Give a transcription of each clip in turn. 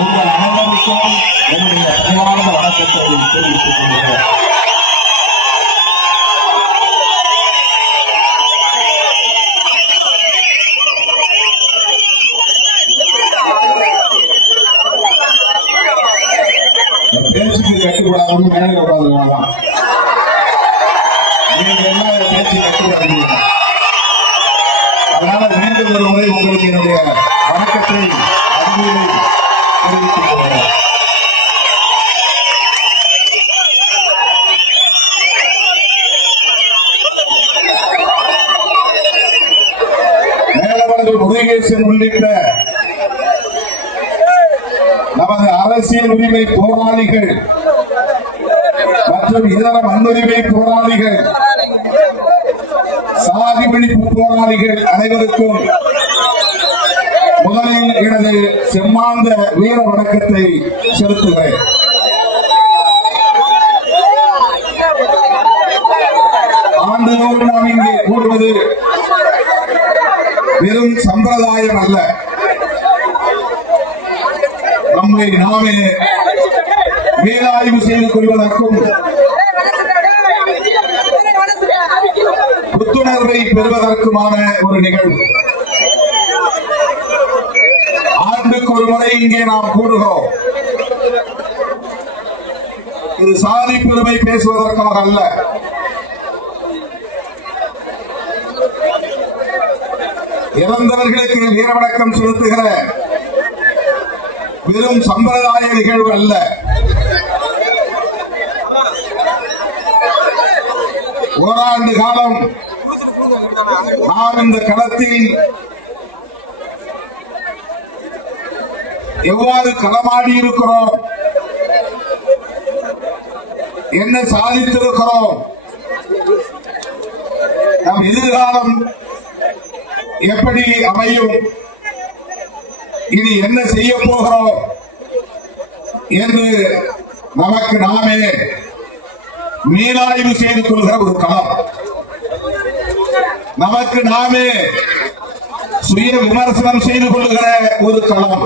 உங்கள் அனைவருக்கும் என்னுடைய பணிவான வணக்கத்தை தெரிவித்துக் கொள்கிறேன். பேச்சுக்கு கட்டுக்கூடாது மேலே உட்காந்துருவாங்க. நீங்க என்ன பேச்சு கட்டுக்கூடாது. அதனால மீண்டும் ஒரு முறை உங்களுக்கு என்னுடைய வணக்கத்தை அன்புகளை தெரிவித்துக் கொள்கிறேன். மேலவர்கள் முருகேசன் உள்ளிட்ட நமது அரசியல் உரிமை போராளிகள் மற்றும் இதர மண்ணுரிமை போராளிகள், சாதி ஒழிப்பு போராளிகள் அனைவருக்கும் முதலில் எனது செம்மாந்த வீர வணக்கத்தை செலுத்துகிறேன். ஆண்டுதோறும் நாம் இங்கே கூடுவது வெறும் சம்பிரதாயம் அல்ல, நம்மை நாமே மேலாய்வு செய்து கொள்வதற்கும் புத்துணர்வை பெறுவதற்குமான ஒரு நிகழ்வு. ஆண்டுக்கு ஒரு முறை இங்கே நாம் கூடுகிறோம். இது சாதி பெருமை பேசுவதற்காக அல்ல, இறந்தவர்களுக்கு வீரவணக்கம் செலுத்துகிற வெறும் சம்பிரதாய நிகழ்வு அல்ல. ஓராண்டு காலம் நாம் இந்த களத்தில் எவ்வாறு களமாடி இருக்கிறோம், என்ன சாதித்திருக்கிறோம், நம் எதிர்காலம் எப்படி அமையும், இனி என்ன செய்ய போகிறோம் என்று நமக்கு நாமே மீளாய்வு செய்து கொள்கிற ஒரு களம், நமக்கு நாமே சுய விமர்சனம் செய்து கொள்கிற ஒரு களம்,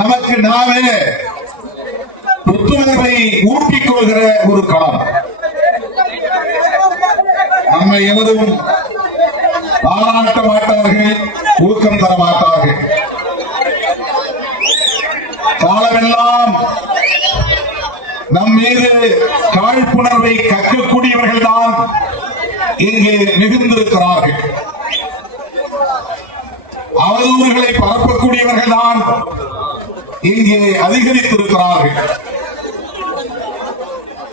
நமக்கு நாமே புத்துணர்வை ஊட்டிக் கொள்கிற ஒரு களம். நம்மை எவரும் பாராட்ட மாட்டார்கள், ஊக்கம் தர மாட்டார்கள். காலமெல்லாம் நம் மீது காழ்ப்புணர்வை கற்கக்கூடியவர்கள் தான் இங்கே மிகுந்திருக்கிறார்கள். அவதூறுகளை பரப்பக்கூடியவர்கள் தான் இங்கே அதிகரித்திருக்கிறார்கள்.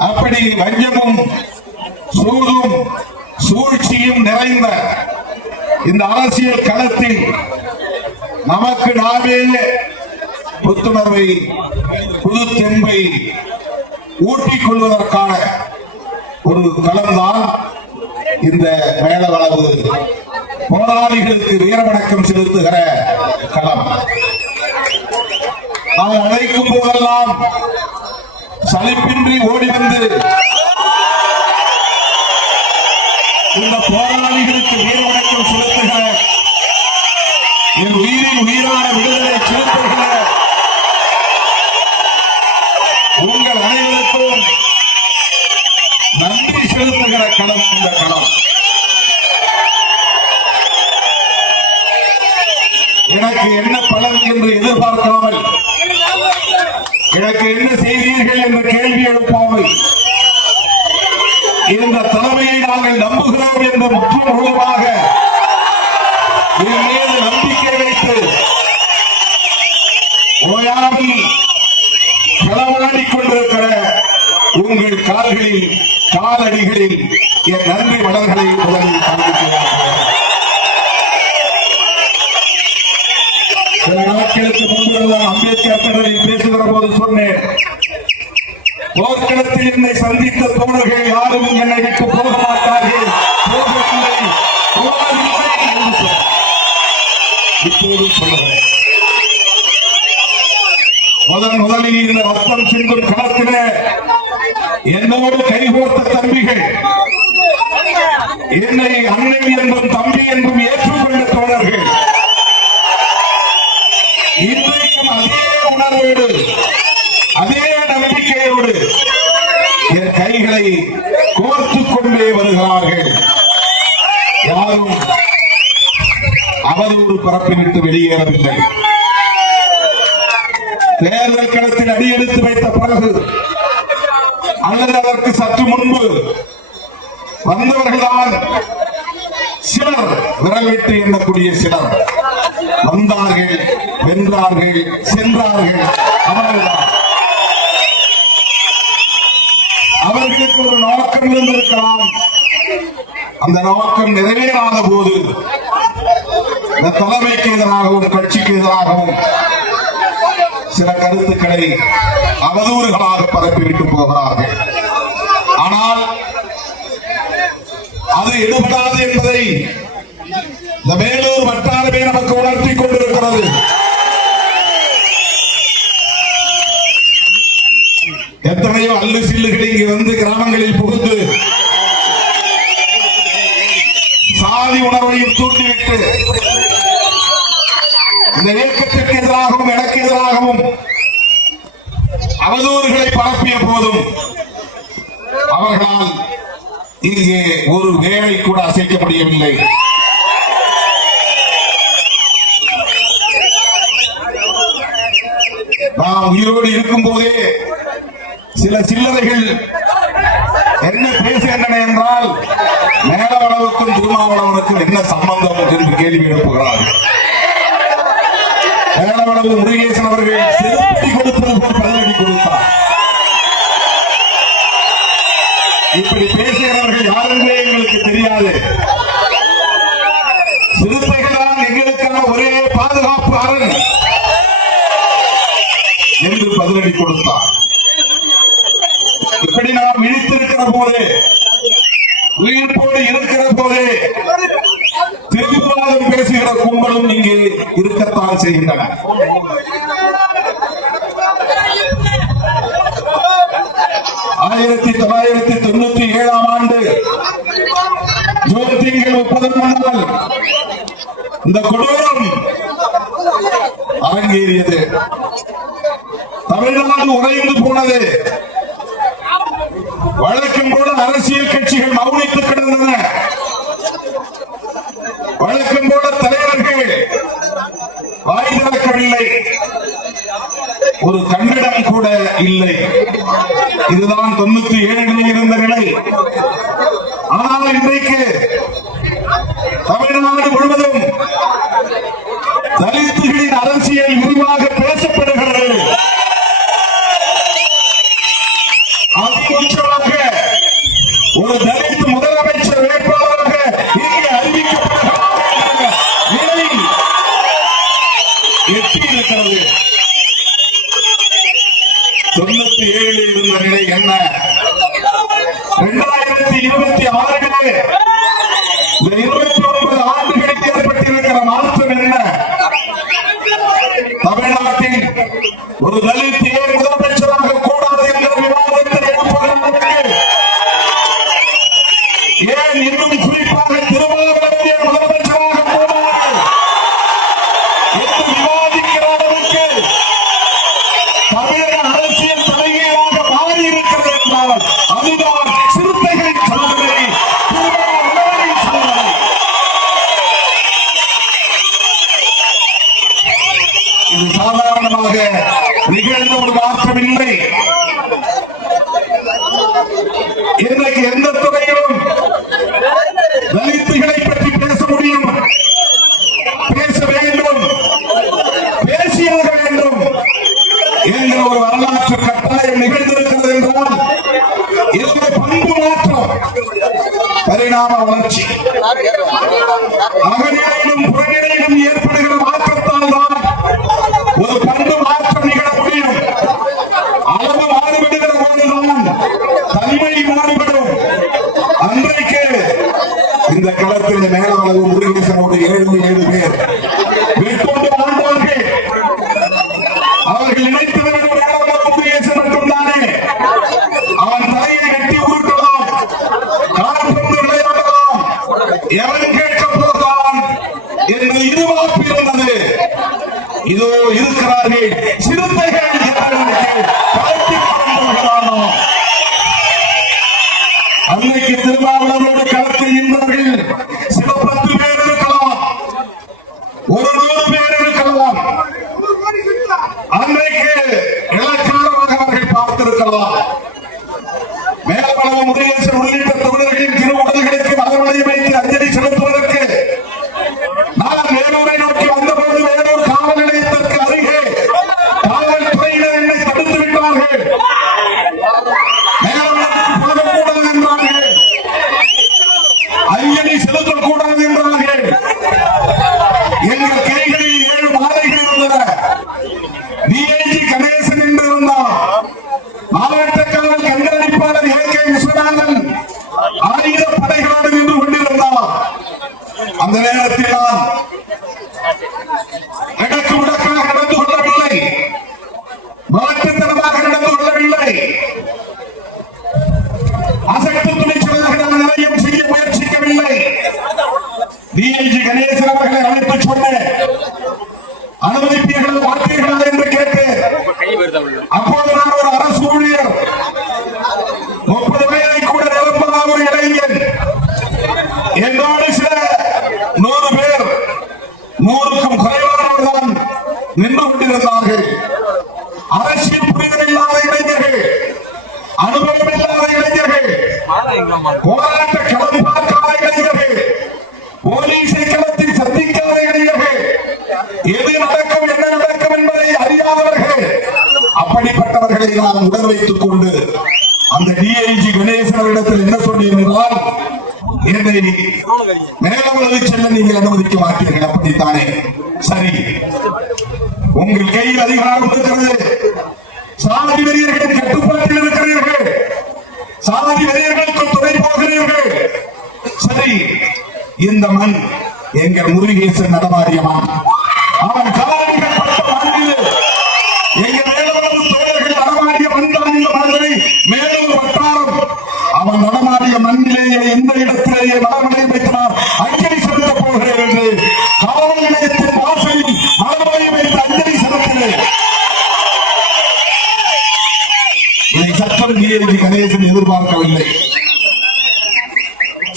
அப்படி வஞ்சமும் சூதும் சூழ்ச்சியும் நிறைந்த இந்த அரசியல் களத்தில் நமக்கு நாமே புத்துணர்வை, புது தெம்பை ஊட்டிக் கொள்வதற்கான ஒரு களம்தான் இந்த மேலவளவு போராளிகளுக்கு வீரவணக்கம் செலுத்துகிற களம். நாம் அழைக்கும் போதெல்லாம் சலிப்பின்றி ஓடி வந்து இந்த போராளிகளுக்கு வீரவணக்கம் செலுத்துகிற, என் உயிரின் உயிரான விடுதலை செலுத்துகிற உங்கள் அனைவருக்கும் நன்றி செலுத்துகிற களம் இந்த களம். எனக்கு என்ன பலன் என்று எதிர்பார்க்காமல், எனக்கு என்ன செய்தீர்கள் என்று கேள்வி எழுப்பாமல், இந்த தலைமையை நாங்கள் நம்புகிறோம் என்று முற்றுமுழுதாக என் மீது நம்பிக்கை வைத்து ஓயாமல் களமாடிக் கொண்டிருக்கிற உங்கள் கால்களில், காலடிகளில் என் நன்றி மலர்களை முதலில் காண்பிக்கிறார்கள். சில நாட்களுக்கு முன்பு அம்பேத்கர் பேரவையில் பேசுகிற போது சொன்னேன், போர்க்களத்தில் என்னை சந்தித்த தோழர்கள் யாரும் என்னை விட்டு போக மாட்டார்கள், இப்போது சொல்லுவேன். முதலில் இந்த ரத்தம் சிந்தும் களத்தில என்னோடு கைகோர்த்த தம்பிகள், என்னை அண்ணன் என்றும் தம்பி என்றும் ஏற்றுக்கொண்ட தோழர்கள், இன்றைக்கும் அதே உணர்வோடு அதே நம்பிக்கையோடு என் கைகளை கோர்த்துக் கொண்டே வருகிறார்கள். யாரும் அவதூறு பரப்பிவிட்டு வெளியேறவில்லை. தேர்தல் களத்தில் அடியெடுத்து வைத்த பிறகு அல்லது அதற்கு சற்று முன்பு வந்தவர்கள்தான் சிலர், விரல் விட்டு எண்ணக்கூடிய சிலர் வந்தார்கள், வென்றார்கள், சென்றார்கள். அவர்களுக்கு ஒரு நோக்கம் இருந்திருக்கலாம். அந்த நோக்கம் நிறைவேறாத போது இந்த தலைமைக்கு எதிராகவும் கட்சிக்கு எதிராகவும் சில கருத்துக்களை அவதூறுகளாக பரப்பிவிட்டு போகிறார்கள். ஆனால் அது எடுபடாது என்பதை இந்த வேலூர் வட்டாரமே நமக்கு உணர்த்தி கொண்டிருக்கிறது. எத்தனையோ அல்லு சில்லுகள் இங்கு வந்து கிராமங்களில் புகுந்து சாதி உணர்வையும் தூண்டிவிட்டு இந்த இயக்கத்திற்கு எதிராகவும் எனக்கு எதிராகவும் அவதூறுகளை பரப்பிய போதும் அவர்களால் இங்கே ஒரு வேலை கூட அசைக்க முடியவில்லை. நாம் உயிரோடு இருக்கும் போதே சில சில்லறைகள் என்ன பேசுகின்றன என்றால், மேலவளவுக்கும் திருமாவளவனுக்கும் என்ன சம்பந்தம் என்று கேள்வி எழுப்புகிறார்கள். மேலவளவு முருகேசன் அவர்கள் செருப்படி கொடுப்பது போல் பதிலடி கொடுத்தார். இப்படி பேசுகிறவர்கள் யாருமே எங்களுக்கு தெரியாது. சிறுத்தைகள் தான் எங்களுக்கான ஒரே பாதுகாப்பு அரண் என்று பதிலடி கொடுத்தார். இப்படி நாம் இழுத்திருக்கிற போது, உயிர்ப்போடு இருக்கிற போது திருவாதம் பேசுகிற கும்பலும் இங்கே இருக்கத்தான் செய்கின்றன. 1997ஆம் ஆண்டு ஜூன் திங்கள் 30ஆம் நாள் இந்த கொடூரம் அரங்கேறியது. தமிழ்நாடு உறைந்து போனது. வழக்கம் போல அரசியல் கட்சிகள் மௌனித்து கிடந்தன. வழக்கம் போல தலைவர்கள் வாய் திறக்கவில்லை. ஒரு கண்ணிடம் கூட இல்லை. இதுதான் 97 இருந்த நிலை. ஆனால் இன்றைக்கு தமிழ்நாடு முழுவதும் தலித்துகளின் அரசியல் விரிவாக பேசப்படுகிறது. அதிமுகவாக ஒரு தலித் முதலமைச்சர் வேட்பாளராக இங்கே அறிவிக்கப்படலாம் நிலை எட்டியிருக்கிறது. 97 இருந்த நிலை என்ன? 2026 இந்த 29 ஆண்டுகளுக்கு ஏற்பட்டிருக்கிற மாற்றம் என்ன? தமிழ்நாட்டில் ஒரு தலித் ஏன் முதலமைச்சராக கூடாது என்கிற விவாதத்தை எழுப்புகிறார்கள். ஏன் இன்னும் குறிப்பாக திருமாவளவன் முதலமைச்சராக கூடாது என்று விவாதிக்கிற அளவுக்கு தமிழக அரசியல் தலைகீழாக மாறி இருக்கிறது என்றால் அதுதான் சிறுத்தைகளின் சாதனை, திருமாவளவனின் சாதனை. இது சாதாரணமாக நிகழ்ந்த ஒரு மாற்றம் இல்லை. இன்றைக்கு எந்த துறையிலும் தலித்துகளை பற்றி பேச முடியும், பேச வேண்டும், பேசியாக வேண்டும் என்ற ஒரு வரலாற்று கட்டாயம் நிகழ்ந்திருக்கிறது என்றால் இது பண்பு மாற்றம், பரிணாம வளர்ச்சி. அகநிலையிலும் புறநிலையிலும் ஏற்படுகிற மாற்றத்தால் தான் ஒரு பண்பு மாற்றம் நிகழ முடியும். அளவு மாறுபடுகிற போதுதான் தன்மை மாறுபடும். அன்றைக்கு இந்த களத்தில் மேலாளவு முருகேசனோடு 7 பேர் மேற்கொண்டு வாழ்ந்தார்கள். அவர்கள் நினைத்தது மேலாளவு முருகேசன் மட்டும்தானே. அவன் தலையை கட்டி உருட்டலாம், கால்பந்து விளையாடலாம், எவன் கேட்க போதான் என்று இருவாப்பு இருந்தது. இதோ இருக்கிறார்கள் சிறுத்தைகள். டிஐஜி கணேசன் என்று இருந்தார். மாவட்ட காவல் கண்காணிப்பாளர் AK விஸ்வநாதன் ஆயுத படைகளோடு நின்று கொண்டிருந்தார். அந்த நேரத்தில் நான் அடக்கு முடக்காக நடந்து கொள்ளவில்லை, மாற்றுத்தனமாக நடந்து கொள்ளவில்லை, அசட்டு துணிச்சலாக நான் எதையும் செய்ய முயற்சிக்கவில்லை. டிஐஜி கணேசன் அவர்களை அழைத்து சொன்னேன், அனுமதிப்பீர்கள் மாற்றீர்களா என்று கேட்டேன். அப்போது நான் ஒரு அரசு ஊழியர், 30 பேரை கூட நிரப்பதாக ஒரு இளைஞன், என்னோடு சில 100 பேர், 100க்கும் குறைவானவர்தான் நின்று கொண்டிருந்தார்கள். அரசியல் புரிதல் இல்லாத இளைஞர்கள், அனுபவம் இல்லாத இளைஞர்கள், போராட்ட களம் பார்க்காத இளைஞர்கள், போலீசை களத்தில் சந்திக்காத இளைஞர்கள், எது நடக்கும் என்ன நடக்கும் என்பதை அறியாதவர்கள், அப்படிப்பட்டவர்களை நான் உடல் வைத்துக் கொண்டு அந்த டிஐஜி கணேசனிடத்தில் என்ன சொன்னேன் என்றால், என்னை மேலவளவு செல்ல நீங்கள் அனுமதிக்க மாட்டீர்கள். அப்படித்தானே? சரி, உங்கள் கையில் அதிகாரம் இருக்கிறது, சாதி வெறியர்களின் கட்டுப்பாட்டில் இருக்கிறீர்கள், சாதி வெறியர்களுக்கு துணை போகிறீர்கள். சரி, இந்த மண் எங்கள் முருகேசன் நடமாடிய மண், அவன் காலடிகள் பட்ட மண்ணில் எங்கள் மேலவளவு தோழர்கள் நடமாடிய மண் தான் இந்த மனிதரை மேலூர் வட்டாரம். அவன் நடமாடிய மண்ணிலேயே எந்த இடத்திலேயே மரமலை வைத்தார் அஞ்சலி செலுத்தப் போகிறேன் என்று காவல் நிலையத்தின் வாசலில் மரமலை வைத்து அஞ்சலி செலுத்தினேன். இதை சட்டம் டிஐஜி கணேசன் எதிர்பார்க்கவில்லை,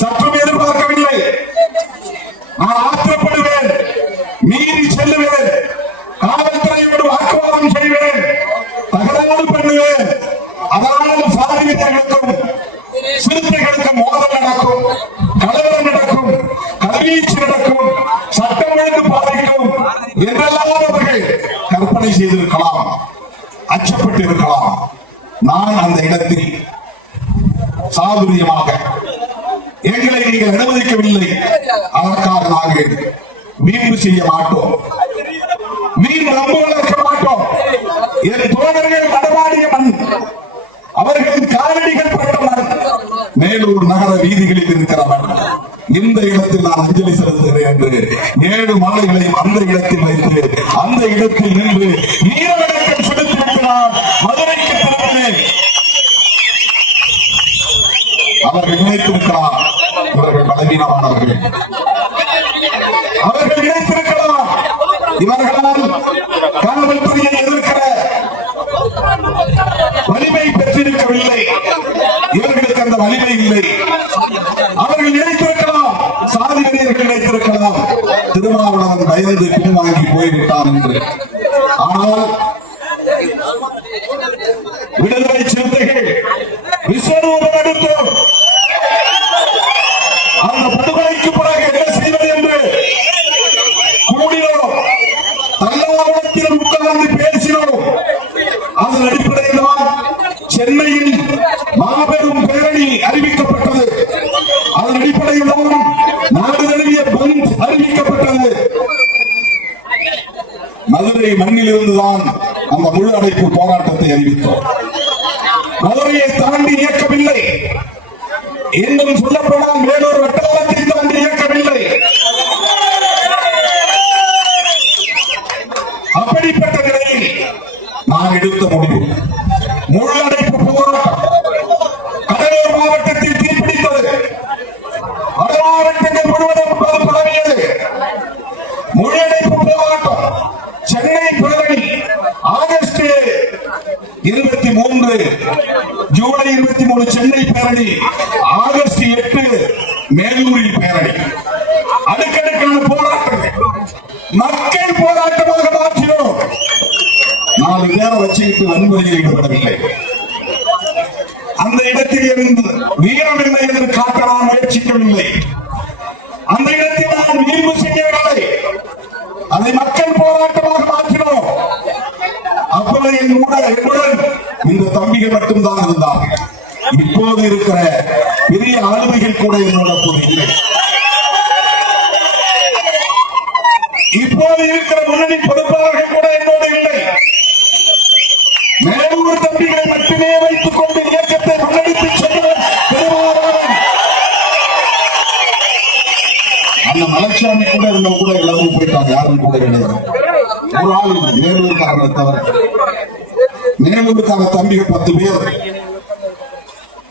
சட்டம் எதிர்பார்க்கவில்லை. நான் ஆத்திரப்படுவேன், மீறி செல்லுவேன், காவல்துறையோடு வாக்குவாதம் செய்வேன், தகராறு பண்ணுவேன். அதனால் சாதிகளுக்கும் சிறுத்தைகளுக்கும் மோதல் நடக்கும், கலவரம் நடக்கும், கல்வீச்சு நடக்கும், சட்டம் ஒழுங்கு பாதிக்கும் என்றெல்லாம் அவர்கள் கற்பனை செய்திருக்கலாம், அச்சப்பட்டு இருக்கலாம். நான் அந்த இடத்தில் சாதுரியமாக எங்களை நீங்கள் அனுமதிக்கவில்லை, அதற்காக நாங்கள் வீம்பு செய்ய மாட்டோம், வீண் நம்ப வளர்க்க மாட்டோம். என் தோழர்கள் நடமாடிய மண், அவர்களின் காலடிகள் பட்ட மண், மேலூர் நகர வீதிகளில் இருக்கிற மண். இந்த இடத்தில் நான் அஞ்சலி செலுத்துகிறேன் என்று 7 மாலைகளையும் அந்த இடத்தில் வைத்து அந்த இடத்தில் நின்று வீரவணக்கம் செலுத்திவிட்டார். மதுரைக்கு திரும்பினேன். அவர்கள் நினைத்திருக்கிறார் இவர்கள் பலவீனமானவர்கள், அவர்கள் நினைத்திருக்கலாம் இவர்களால் காவல்துறையை எதிர்க்கிற வலிமை பெற்றிருக்கவில்லை, இவர்களுக்கு அந்த வலிமை இல்லை. அவர்கள் நினைத்திருக்கலாம், சாதி வெறியர்கள் நினைத்திருக்கலாம் திருமாவளவன் பயந்து பின்வாங்கி போய்விட்டான் என்று. ஆனால் விடுதலை சிறுத்தைகள் விஸ்வரூபம் எடுத்தோம். அந்த படுகொலைக்கு பிறகு என்ன செய்வது என்று கூடினோம், தல்லாவளத்தில் உட்கார்ந்து பேசினோம். அதன் அடிப்படையில் சென்னையில் மாபெரும் பேரணி அறிவிக்கப்பட்டது. அதன் அடிப்படையில் நாடு தழுவிய பந்த் அறிவிக்கப்பட்டது. மதுரை மண்ணில் இருந்துதான் அந்த முழு அடைப்பு போராட்டத்தை அறிவித்தோம். மதுரையை தாண்டி இயக்கவில்லை, இன்னும் சொல்லப்போனால் மேலூர் வட்டாரத்தை தாண்டி இயக்கவில்லை. அப்படிப்பட்ட நிலையில் நான் எடுத்த முடிவு முழு அடைப்பு போராட்டம். கடலூர் மாவட்டத்தில் தீப்பிடித்தது, வட மாவட்டங்கள் முழுவதும் பரவியது. முழு அடைப்பு போராட்டம். சென்னை பேரணி ஆகஸ்ட் 23, ஜூலை 23 சென்னை பேரணி, ஆகஸ்ட் 8 மேலூரில் பேரணி. அடுக்கடுக்கான போராட்டங்கள் மக்கள் போராட்டமாக மாற்றினோம். 4 பேரை வச்சுக்கிட்டு வன்முறையில் ஈடுபடவில்லை. அந்த இடத்தில் இருந்து வீரம் இல்லை என்று காட்ட நான் முயற்சிக்கவில்லை. அந்த இடத்தில் நான் வீம்பு செய்யவில்லை. அதை மக்கள் போராட்டமாக மாற்றினோம். அப்போது என்னுடன் இந்த தம்பிகள் மட்டும்தான் இருந்தார்கள். இப்போது இருக்கிற பெரிய ஆளுமைகள் கூட என்னோட போது இல்லை. இப்போது இருக்கிற முன்னணி பொறுப்பாளர்கள் கூட என்னோடு இல்லை. யாரும் கூட கிடையாது. ஒரு ஆள் நேரூருக்காரனை தவிர நேரூருக்கான தம்பிகள் 10 பேர்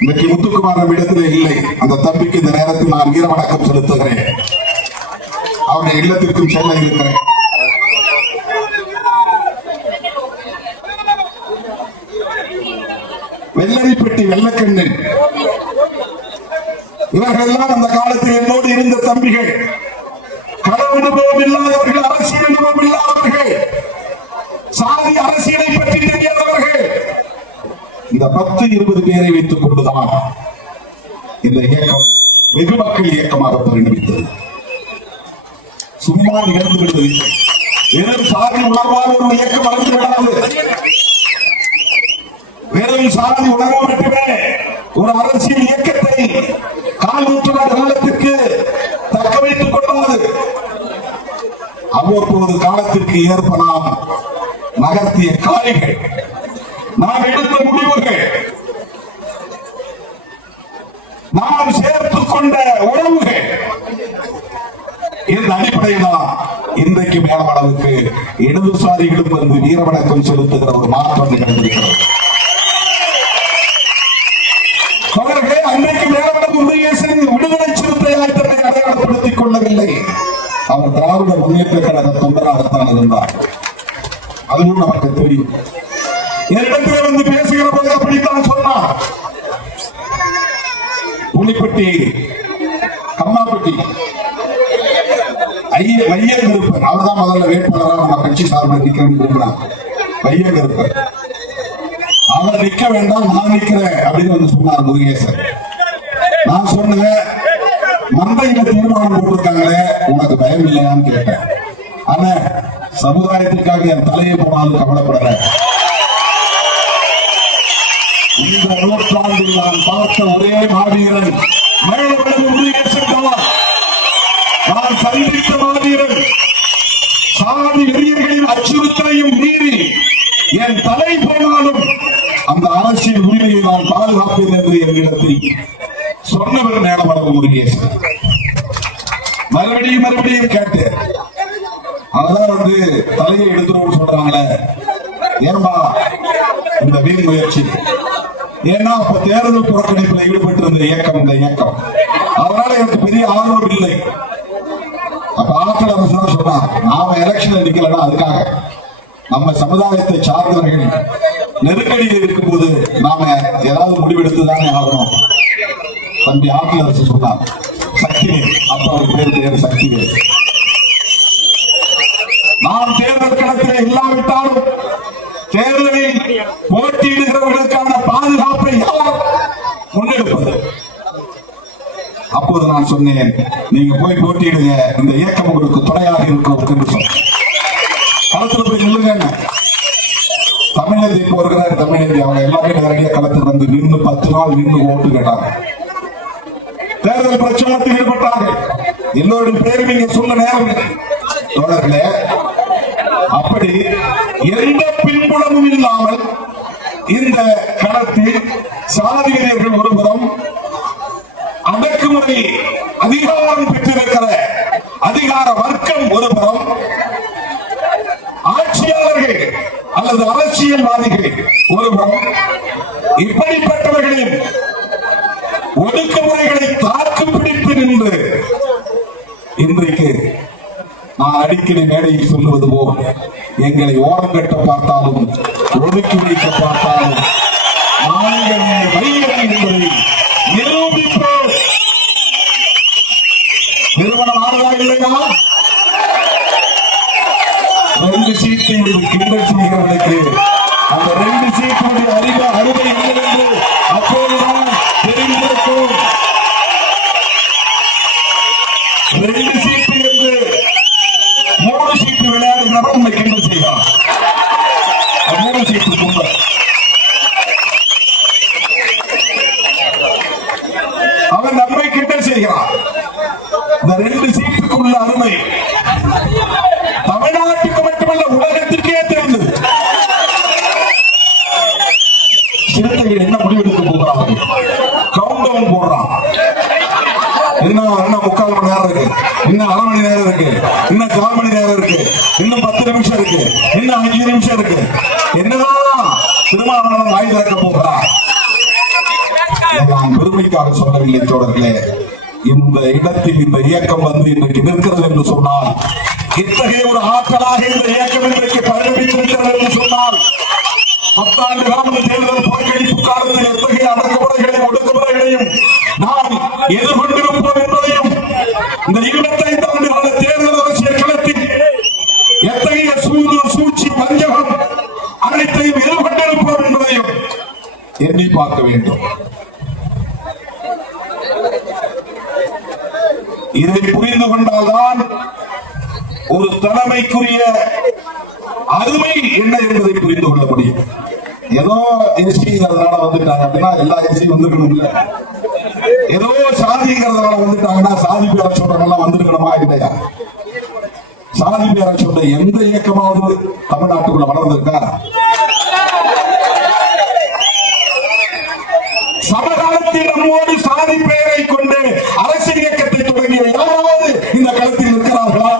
இன்னைக்கு முத்துக்குமார் இடத்திலே இல்லை. அந்த தம்பிக்கு இந்த நேரத்தில் நான் வீரவணக்கம் செலுத்துகிறேன். அவருடைய இல்லத்திற்கும் செல்ல இருக்கிறேன். வெள்ளரிப்பட்டி வெள்ளக்கண்ணன் இவர்களெல்லாம் அந்த காலத்தில் என்னோடு இருந்த தம்பிகள். களம் அனுபவம் இல்லாதவர்கள், அரசியல் அனுபவம் இல்லாதவர்கள், சாதி அரசியலை பற்றி தெரியாதவர்கள். இந்த 10-20 பேரை வைத்துக் கொண்டுதான் இந்த இயக்கம் வெகு மக்கள் இயக்கமாக பரிணமித்தது. சும்மா நிகழ்ந்து விடுவதில்லை. வெறும் சாதி உணர்வால் ஒரு இயக்கம் வளர்ந்து விடாது. வெறும் சாதி உணர்வு மட்டுமே ஒரு அரசியல் இயக்கத்தை கால் நூற்றாண்டு காலத்திற்கு தக்க வைத்துக் கொள்ளாது. அவ்வப்போது காலத்திற்கு ஏற்ப நாம் நகர்த்திய காய்கள், நாம் எடுத்த முடிவுகள், நாம் சேர்த்துக் கொண்ட உறவுகள், இந்த அடிப்படையில் தான் இன்றைக்கு மேலளவுக்கு இடதுசாரிகளும் வந்து வீரவணக்கம் செலுத்துகிற ஒரு மாற்றம் நிகழ்ந்திருக்கிறது. அவர்களே அன்றைக்கு மேலவனம் முருகேசன் விடுதலை சிறுத்தையாய் தன்னை அடையாளப்படுத்திக் கொள்ளவில்லை. அவர் திராவிட முன்னேற்ற கழக தொண்டராகத்தான் இருந்தார். அதுவும் நமக்கு தெரியும். என்னிடத்தில் வந்து பேசுகிற போது அப்படித்தான் சொன்னார். புலிப்பட்டி, கம்மாப்பட்டி வையகருப்பர் அவர்தான் முதல்ல வேட்பாளராக நம்ம கட்சி சார்பில் நிற்கணும்னு விரும்புறாங்க. வையகருப்பர் அவர் நிற்க வேண்டாம், நான் நிற்கிறேன் அப்படின்னு வந்து சொன்னார் முருகேசன். நான் சொன்னேன், மந்தையில தீர்மானம் போட்டிருக்காங்களே, உனக்கு பயம் இல்லையான்னு கேட்டேன். ஆனா சமுதாயத்திற்காக என் தலையை போனாலும் கவலைப்படல. இந்த நூற்றாண்டில் நான் பார்த்த ஒரே மாவீரன் மேலவளவு முருகேசன் தான். நான் சந்தித்த மாவீரன். சாதி வெறியர்களின் அச்சுறுத்தலையும் மீறி என் தலை போனாலும் அந்த அரசியல் உரிமையை நான் பாதுகாப்பேன் என்று என்கிடத்தில் சொன்னவர் மேலவளவு முருகேசன். மறுபடியும் கேட்டேன். அதான் வந்து தலையை எடுத்துருவோம் சொல்றாங்களே, ஏன்பா இந்த வீண் முயற்சி? ஏன்னா அப்ப தேர்தல் புறக்கணிப்பில் ஈடுபட்டு இருந்த இயக்கம் இந்த இயக்கம். அதனால எனக்கு பெரிய ஆர்வம் இல்லை. அப்ப ஆற்றல் அரசு சொன்னா, நாம எலெக்ஷன் நிக்கலன்னா அதுக்காக நம்ம சமுதாயத்தை சார்ந்தவர்கள் நெருக்கடியில் இருக்கும் போது நாம ஏதாவது முடிவெடுத்துதானே ஆகணும். தம்பி ஆற்றல் அரசு சொன்னார், சக்திவேல், அப்ப அவருக்கு பேர் சக்திவேல். நாம் தேர்தல் களத்தில் இல்லாவிட்டாலும் தேர்தலில் போட்டியிடுகிறவர்களுக்கான பாதுகாப்பை யார் முன்னெடுப்பது? அப்போது நான் சொன்னேன், நீங்க போய் போட்டியிடுங்க, இந்த இயக்கம் உங்களுக்கு துணையாக இருக்கும் என்று சொன்னேன். களத்தில் போய் நில்லுங்க. தமிழந்தி இப்போ இருக்கிறார், தமிழந்தி அவங்க எல்லாமே நேரடியாக களத்தில் வந்து நின்று 10 நாள் நின்று ஓட்டு கேட்டாங்க. தேர்தல் பிரச்சாரத்தில் ஈடுபட்டார்கள். எல்லோருடைய பேரும் நீங்க சொல்ல நேரம் தோழர்களே. அப்படி எந்த பின்புலமும் இல்லாமல் இந்த களத்தில் சாதிவீரர்கள் ஒருபுறம், அடக்குமுறை அதிகாரம் பெற்றிருக்கிற அதிகார வர்க்கம் ஒருபுறம், ஆட்சியாளர்கள் அல்லது அரசியல்வாதிகள் ஒருபுறம், இப்படிப்பட்டவர்களின் ஒடுக்குமுறைகளை தாக்கு பிடித்து நின்று இன்றைக்கு நான் அடிக்கடி மேடையில் சொல்லுவது போல், எங்களை ஓரம் கட்ட பார்த்தாலும் ஒதுக்கி வைக்க பார்த்தாலும் நாங்கள் வைகள் என்பதை நிரூபிப்போம். நிறுவனம் ஆறுதா இல்லையா? 2 சீட்டை கிண்டல் செய்கிறவர்களுக்கு அந்த 2 சீட்டுடைய அருமை இல்லை என்று அப்போதுதான் தெரிந்திருக்கும். 2 சீட்டு என்று 3 சீட்டு விளையாடுகிறவன் உண்மை கிண்டல் செய்கிறான். 3 சீட்டு கும்பல். அவன் நம்மை கிண்டல் செய்கிறான். இந்த 2 சீட்டுக்குள்ள அருமை தமிழ்நாட்டுக்கு மட்டுமல்ல உலகத்திற்கே தெரிந்தது. சிறுத்தைகள் என்ன முடிவெடுக்க போகிறார்கள்? கவுண்ட் டவுன் போடுறான். இன்னும் 3/4 மணி நேரம் இருக்கு, இன்னும் 1/2 மணி நேரம் இருக்கு, இன்னும் 1/4 மணி நேரம் இருக்கு. இன்னும் 10 நிமிஷம் இருக்கு, இன்னும் 5 நிமிஷம் இருக்கு. என்னதான் திருமாவளவன் வாய் திறக்க போகிறார்? நான் பெருமைக்காக சொல்லவில்லை தோழர்களே. இந்த இடத்தில் இந்த இயக்கம் வந்து இன்றைக்கு நிற்கிறது என்று சொன்னால், இத்தகைய ஒரு ஆற்றலாக இந்த இயக்கம் இன்றைக்கு பரிணமித்திருக்கிறது என்று சொன்னால், 10 ஆண்டு கால தேர்தல் புறக்கணிப்பு காலத்தில் எத்தகைய அடக்குமுறைகளையும் ஒடுக்குமுறைகளையும் நாம் எதிர்கொண்டிருப்போம் என்பதையும், இந்த 25 ஆண்டு கால தேர்தல் அரசியல் களத்தில் எத்தகைய சூது சூழ்ச்சி பஞ்சகம் அனைத்தையும் எதிர்கொண்டிருப்போம் என்பதையும் எண்ணி பார்க்க வேண்டும். இதை புரிந்து கொண்டால்தான் ஒரு தலைமைக்குரிய அருமை என்ன என்பதை புரிந்து கொள்ள முடியும். ஏதோ எஸ்டிங்கிறதுனால வந்துட்டாங்க அப்படின்னா எல்லா எஸ்டியும் வந்துருக்கணும் இல்ல, ஏதோ சாதிங்கிறதுனால வந்துட்டாங்கன்னா சாதி பேர சொல்றவங்க வந்துருக்கணுமா இல்லையா? சாதி பேர சொல்ற எந்த இயக்கமாவது தமிழ்நாட்டுக்குள்ள வளர்ந்திருக்கா? சமகாலத்தில் நம்மோடு சாதி பெயரை கொண்டு அரசியல் இயக்கத்தை தொடங்கிய யாராவது இந்த களத்தில் இருக்கிறார்களா?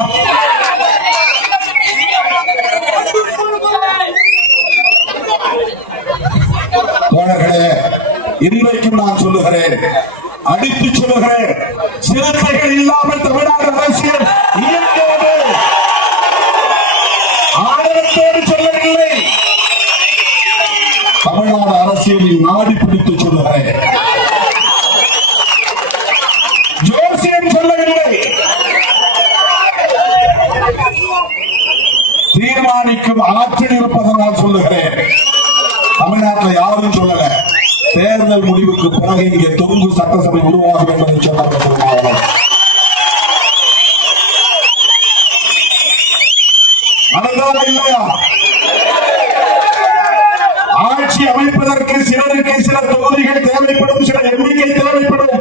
தோழர்களே, இன்றைக்கும் நான் சொல்லுகிறேன், அடித்து சொல்லுகிறேன், சிறுத்தைகள் இல்லாமல் தமிழ்நாடு அரசியல் இயக்கோடு ஆதரத்தோடு சொல்லவில்லை, தமிழ்நாடு அரசியலில் நாடி பிடித்து சொல்லுகிறேன். ஜோசியம் சொல்லவில்லை, தீர்மானிக்கும் ஆற்றல் இருப்பதனால் சொல்லுகிறேன். தமிழ்நாட்டில் யாரும் சொல்லல, தேர்தல் முடிவுக்கு பிறகு இங்கே தொங்கு சட்டசபை உருவாகும் என்பதை சொன்னார்கள். அதுதான் இல்லையா? ஆட்சி அமைப்பதற்கு சிலருக்கு சில தொகுதிகள் தேவைப்படும், சில எண்ணிக்கை தேவைப்படும்.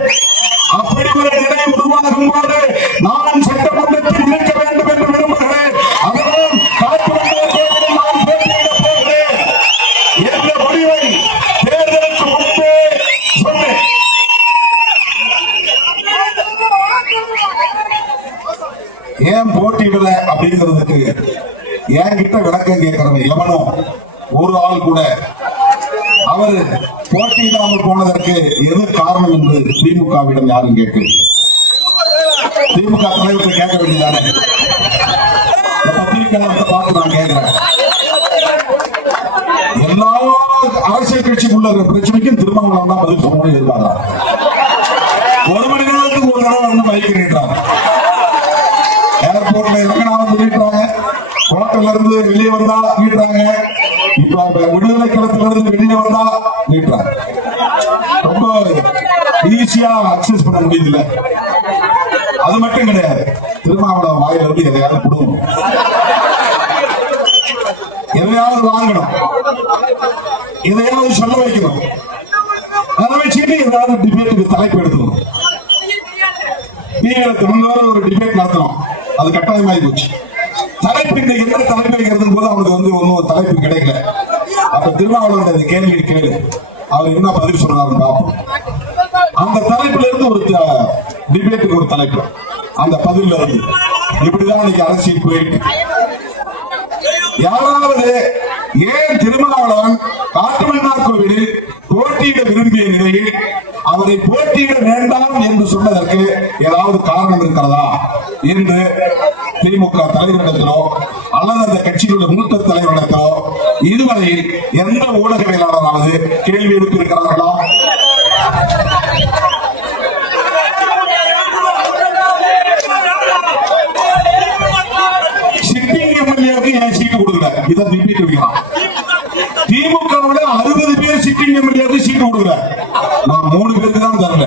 அப்படி ஒரு நிலை உருவாகும் போது நான் சட்டமன்றத்தில் இருக்க வேண்டும் என்று விரும்புகிறேன். அதனால் காட்டுமன்றத்தில் நான் போட்டியிடப் போகிறேன் என்ற முடிவை தேர்தலுக்கு முன்பே சொன்னேன். ஏன் போட்டியிடல அப்படிங்கிறதுக்கு என்கிட்ட விளக்கம் கேட்கிறவங்க எவனும் ஒரு ஆள் கூட அவர் போட்டியிடாமல் போனதற்கு எது காரணம் என்று திமுகவிடம் யாரும் கேட்கல. திமுக தலைவர்கள் கேட்க வேண்டியதானே? பத்திரிகையாளர்களை பார்த்து நான் கேட்கிறேன். எல்லா அரசியல் கட்சிக்குள்ள பிரச்சனைக்கும் திருமாவளவன் தான் பதில் சொல்லணும்னு எதிர்பார்க்கிறார். 1 மணி நேரத்துக்கு ஒரு தடவை வந்து பைக் நீட்டுறாங்க, ஏர்போர்ட்ல இறங்கினாலும் நீட்டுறாங்க, ஹோட்டல்ல இருந்து வெளியே வந்தா நீட்டுறாங்க, இப்ப விடுதலை களத்துல இருந்து வெளியே வந்தா நீட்டுறாங்க. ரொம்ப ஈஸியா அக்சஸ் பண்ண முடியுதுல்ல. அது மட்டும் கிடையாது, திருமாவளவன் வாயில இருந்து எதையாவது கொடுக்கணும், எதையாவது வாங்கணும், எதையாவது சொல்ல வைக்கணும், அதை வச்சுட்டு ஏதாவது டிபேட்டுக்கு தலைப்பு எடுத்துக்கணும். ஒரு டிபேட் நடத்தணும், அது கட்டாயமாயி போச்சு. தலைப்பு என்ன தலைப்பு வைக்கிறது போது அவனுக்கு வந்து ஒன்னும் தலைப்பு கிடைக்கல. அப்ப திருமாவளவன் கேள்வி கேளு, அவர் என்ன பதில் சொல்றாரு பார்ப்போம். அந்த தலைப்புல இருந்து ஒரு டிபேட்டுக்கு ஒரு தலைப்பு, அந்த பதில இருந்து இப்படிதான் இன்னைக்கு அரசியல் போயிட்டு. யாராவது ஏன் திருமாவளவன் காட்டுமன்னார் கோவிலில் போட்டியிட விரும்பிய நிலையில் அவரை போட்டியிட வேண்டாம் என்று சொன்னதற்கு ஏதாவது காரணம் இருக்கிறதா என்று திமுக தலைவரிடத்திலோ அல்லது அந்த கட்சியிலுள்ள மூத்த தலைவரிடத்திலோ இதுவரையில் எந்த ஊடகவியலாளராவது கேள்வி எழுப்பியிருக்கிறார்களா? சிட்டிங் எம்எல்ஏவுக்கு ஏன் சீட்டு கொடுக்கல? இதை ரிப்பீட் வைக்கலாம். திமுகவோட 60 பேர் சிட்டிங் எம்எல்ஏவுக்கு சீட்டு கொடுக்கல, நான் 3 பேருக்கு தான் தரல.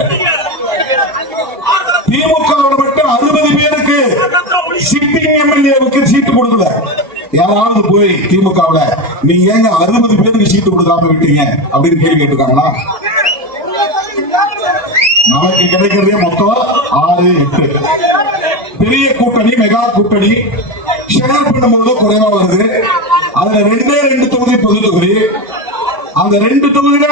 திமுகவோட மட்டும் 60 பேருக்கு சிட்டிங் எம்எல்ஏவுக்கு சீட்டு கொடுக்கல. யாராவது போய் திமுகவுல நீங்க ஏங்க 60 பேருக்கு சீட்டு கொடுக்காம விட்டீங்க அப்படின்னு கேள்வி கேட்டுருக்காங்களா? நமக்கு கிடைக்கிறதே மொத்தம் 6, 8 பெரிய கூட்டணி, மெகா கூட்டணி. ஷேர் பண்ணும்போது குறைவா வருது. அதுல 2 தொகுதி பொது தொகுதி. அந்த 2 தொகுதியில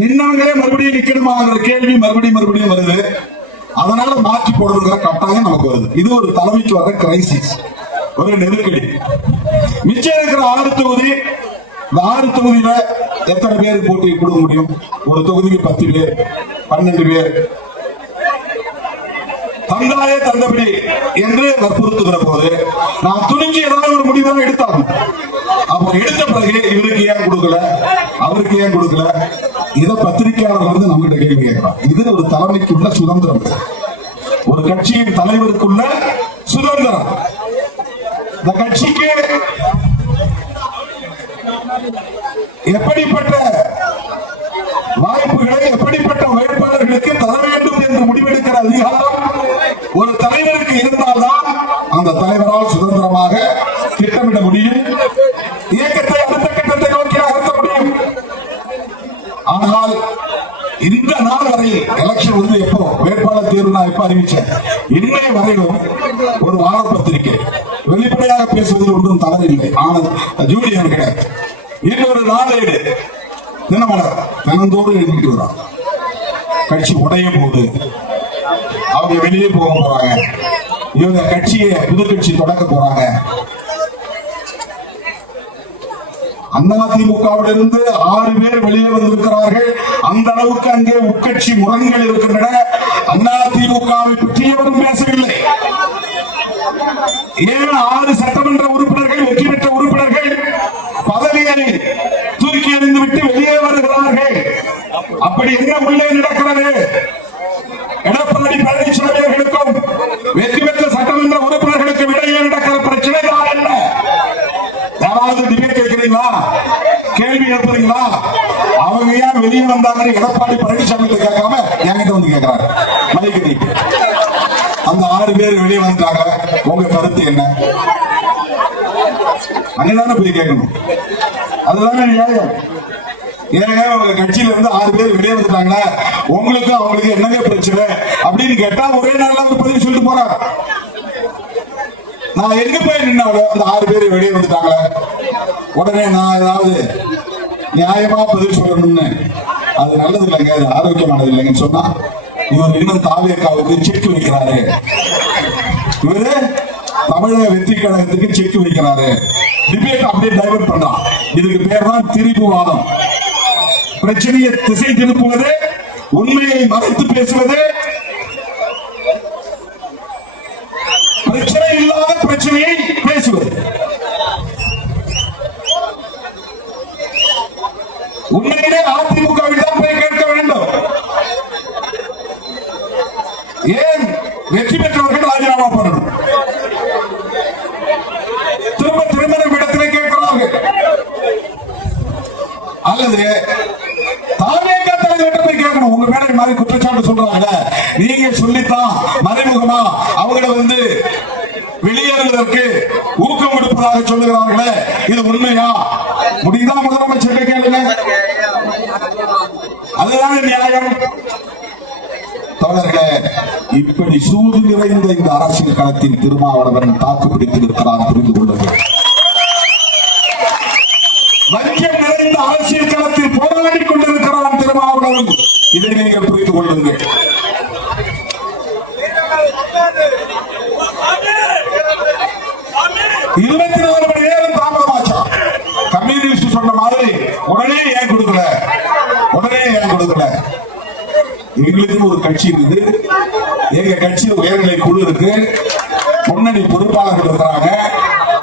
நின்னவங்களே மறுபடியும் நிக்கணுமாங்கிற கேள்வி மறுபடியும் வருது. அதனால மாற்றி போடுங்கிற கட்டாயம் நமக்கு வருது. இது ஒரு தலைமைக்கு வர கிரைசிஸ். ஒரு நெருக்கடி. மிச்சம் இருக்கிற 6 தொகுதி, இந்த 6 தொகுதியில எத்தனை பேருக்கு போட்டி கொடுக்க முடியும்? ஒரு தொகுதிக்கு 10 பேர் 12 பேர் தந்தாலே தந்தபடி என்று வற்புறுத்துகிற போது நான் துணிஞ்சு ஏதாவது ஒரு முடிவு எடுத்தாங்க. அப்ப எடுத்த பிறகு இவருக்கு ஏன் கொடுக்கல, அவருக்கு ஏன் கொடுக்கல, இத பத்திரிகையாளர் வந்து நம்ம கிட்ட கேள்வி கேட்கிறான். இது ஒரு தலைமைக்குள்ள சுதந்திரம், ஒரு கட்சியின் தலைவருக்குள்ள சுதந்திரம். இந்த கட்சிக்கு எப்படிப்பட்ட வாய்ப்புகளை எப்படிப்பட்ட வேட்பாளர்களுக்கு தர வேண்டும் என்று முடிவெடுக்கிற அதிகாரம் ஒரு தலைவருக்கு இருந்தால்தான் அந்த தலைவரால் சுதந்திரமாக திட்டமிட முடியும், இயக்கத்தை அடுத்த கட்டத்தை நோக்கி நகர்த்த முடியும். ஆனால் இந்த நாள் வரை எலெக்ஷன் வந்து எப்போ வேட்பாளர் தேர்வு நான் எப்ப அறிவிச்சேன், இன்னை வரையிலும் ஒரு வார பத்திரிகை வெளிப்படையாக பேசுவதில் ஒன்றும் தவறில்லை. ஆனால் ஜூலியன் கிடையாது. இன்னொரு நாளேடு தினமலர் தினந்தோடு எழுதிட்டு வர்றான். கட்சி உடைய போகுது, அவங்க வெளியே போக போறாங்க, இவங்க கட்சியை புது கட்சி தொடக்க போறாங்க. அதிமுகவிலிருந்து 6 பேர் வெளியே வந்திருக்கிறார்கள். அந்த அளவுக்கு அங்கே உட்கட்சி முரண்கள் இருக்கின்றன. அதிமுகவை பற்றி எவரும் பேசவில்லை. ஏன் 6 சட்டமன்ற உறுப்பினர்கள், வெற்றி பெற்ற உறுப்பினர்கள் பதவியை தூக்கி எறிந்து விட்டு வெளியே வருகிறார்கள்? அப்படி என்ன உள்ளே நடக்கிறது? எடப்பாடி பழனிசாமி அவர்களுக்கும் வெற்றி பெற்ற சட்டமன்ற உறுப்பினர்களுக்கு இடையே நடக்கிற பிரச்சனை தான் என்ன? யாராவது டிபேட் கேட்கிறீங்களா, கேள்வி எழுப்புறீங்களா? அவங்க ஏன் வெளியே வந்தாங்க எடப்பாடி பழனிசாமி கேட்காம என்கிட்ட வந்து கேட்கிறாங்க. மைக்கு அந்த 6 பேர் வெளியே வந்தாங்க, உங்க கருத்து என்ன? அங்கதானே போய் கேட்கணும். அதுதானே நியாயம். ஏங்க உங்க கட்சியில இருந்து 6 பேர் வெளியே வந்துட்டாங்களா, உங்களுக்கு அவங்களுக்கு என்னங்க பிரச்சனை அப்படின்னு கேட்டா ஒரே நாள்ல ஒரு பதிவு சொல்லிட்டு போறாங்க. நான் எங்க போய் நின்னாலும் அந்த 6 பேர் வெளியே வந்துட்டாங்களா, உடனே நான் ஏதாவது நியாயமா பதில் சொல்லணும்னு, அது நல்லது இல்லைங்க, அது ஆரோக்கியமானது இல்லைங்கன்னு சொன்னா இவர் இன்னும் தாவேக்காவுக்கு செக் வைக்கிறாரு, இவரு தமிழக வெற்றி கழகத்துக்கு செக் வைக்கிறாரு, டிபேட் அப்படியே டைவர்ட் பண்றான். இதுக்கு பேர் தான் திரிபுவாதம். பிரச்சனையை திசை திருப்புவது, உண்மையை மறைத்து பேசுவது, பிரச்சனை இல்லாத பிரச்சனையை பேசுவது. உண்மையிலே அதிமுகவிடம் போய் கேட்க வேண்டும். ஏன் வெற்றி பெற்றவர்கள் ராஜினாமா பண்ணணும்? திரும்ப திரும்ப இடத்திலே கேட்கிறார்கள். அல்லது தாவேகா தலைவர்கிட்ட போய் கேட்கணும். உங்க மேல மாதிரி குற்றச்சாட்டு சொல்றாங்க, நீங்க சொல்லித்தான் மறைமுகமா அவங்கள வந்து வெளியேறுவதற்கு ஊக்கம் கொடுப்பதாக சொல்லுகிறார்களே, இது உண்மையா? முடிந்தா முதலமைச்சர் கேளுங்க, அதுதான் நியாயம். தோழர்களே, இப்படி சூடு நிறைந்த இந்த அரசியல் களத்தில் திருமாவளவன் தாக்கு பிடித்திருக்கிறார், புரிந்து கொள்ளுங்கள். வஞ்சம் நிறைந்த அரசியல் களத்தில் போராடி கொண்டிருக்கிறான் திருமாவளவன், இதை நீங்கள் புரிந்து கொள்ளுங்கள். இருபத்தி 4 மணி நேரம் தாமதமாச்சா? கம்யூனிஸ்ட் சொன்ன மாதிரி உடனே ஏன் கொடுக்கல, உடனே ஏன் கொடுக்கல? எங்களுக்கு ஒரு கட்சி இருக்குது, எங்க கட்சியில் உயர்நிலை குழு இருக்கு, முன்னணி பொறுப்பாளர்கள் இருக்கிறாங்க,